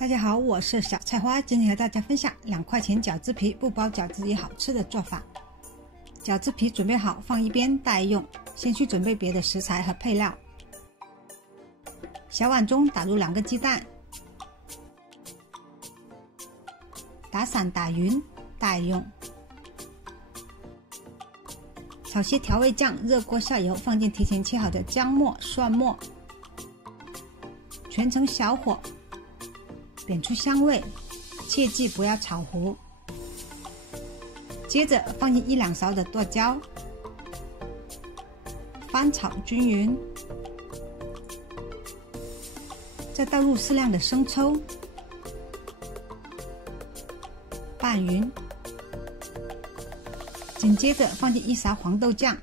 大家好，我是小菜花，今天和大家分享2块钱饺子皮不包饺子也好吃的做法。饺子皮准备好放一边待用，先去准备别的食材和配料。小碗中打入2个鸡蛋，打散打匀待用。炒些调味酱，热锅下油，放进提前切好的姜末、蒜末，全程小火煸出香味，切记不要炒糊。接着放进1-2勺的剁椒，翻炒均匀，再倒入适量的生抽，拌匀。紧接着放进1勺黄豆酱，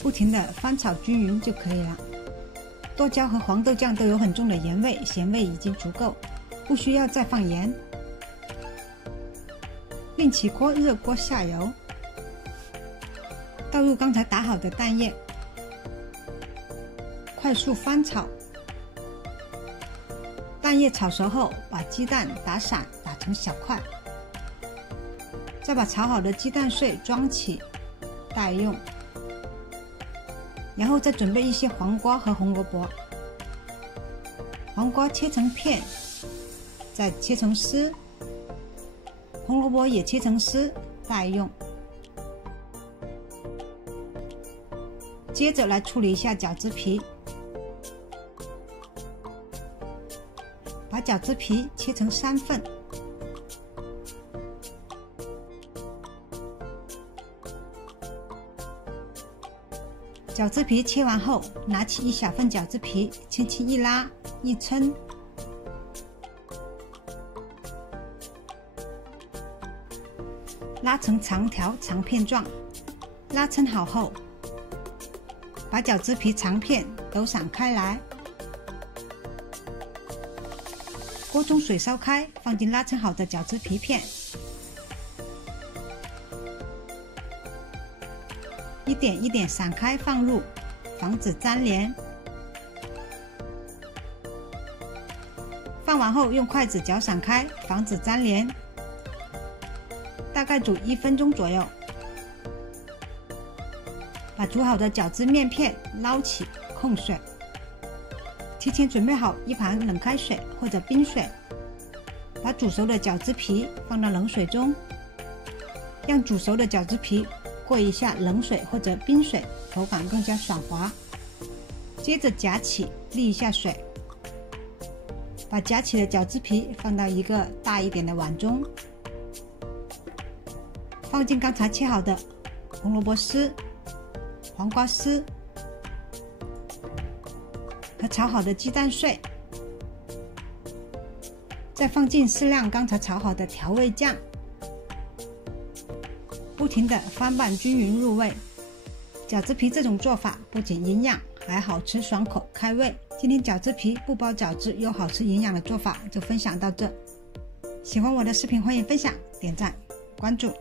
不停地翻炒均匀就可以了。剁椒和黄豆酱都有很重的盐味，咸味已经足够，不需要再放盐。另起锅，热锅下油，倒入刚才打好的蛋液，快速翻炒。蛋液炒熟后，把鸡蛋打散，打成小块，再把炒好的鸡蛋碎装起待用。然后再准备一些黄瓜和红萝卜，黄瓜切成片，再切成丝，红萝卜也切成丝待用。接着来处理一下饺子皮，把饺子皮切成3份，饺子皮切完后，拿起1小份饺子皮，轻轻一拉一抻，拉成长条长片状。拉抻好后，把饺子皮长片抖散开来。锅中水烧开，放进拉抻好的饺子皮片，一点一点散开放入，防止粘连。放完后用筷子搅散开，防止粘连。大概煮1分钟左右。把煮好的饺子面片捞起，控水。提前准备好一盘冷开水或者冰水，把煮熟的饺子皮放到冷水中，让煮熟的饺子皮过一下冷水或者冰水，口感更加爽滑。接着夹起沥一下水，把夹起的饺子皮放到一个大一点的碗中，放进刚才切好的红萝卜丝、黄瓜丝和炒好的鸡蛋碎，再放进适量刚才炒好的调味酱，不停地翻拌均匀入味。饺子皮这种做法不仅营养，还好吃爽口开胃。今天饺子皮不包饺子又好吃营养的做法就分享到这。喜欢我的视频欢迎分享、点赞、关注。